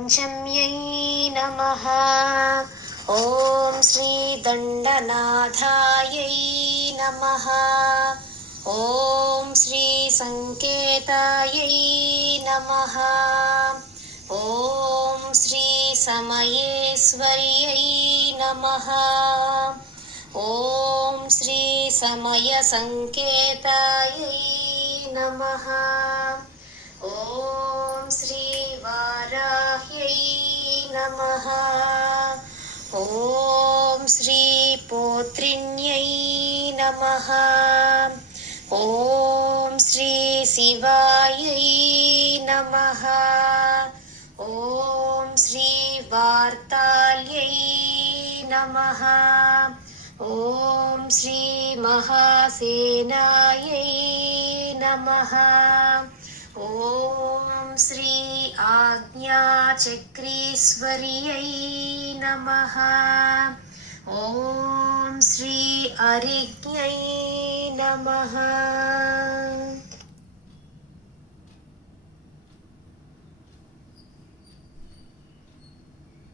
पंचम्यै नमः। ॐ श्री दण्डनाथायै नमः। ॐ श्री संकेतायै नमः। ॐ श्री समयेश्वर्यै नमः। ॐ श्री समयसंकेतायै नमः। ॐ श्री वाराह्यै नमः। ॐ श्री पोत्रिण्यै नमः। ॐ श्री शिवायै नमः। ॐ श्री वार्ताल्यै नमः। ॐ श्री महासेनायै नमः। ॐ श्री आज्ञाचक्रीश्वर्यै नमः। ॐ श्री अरिज्ञै नमः।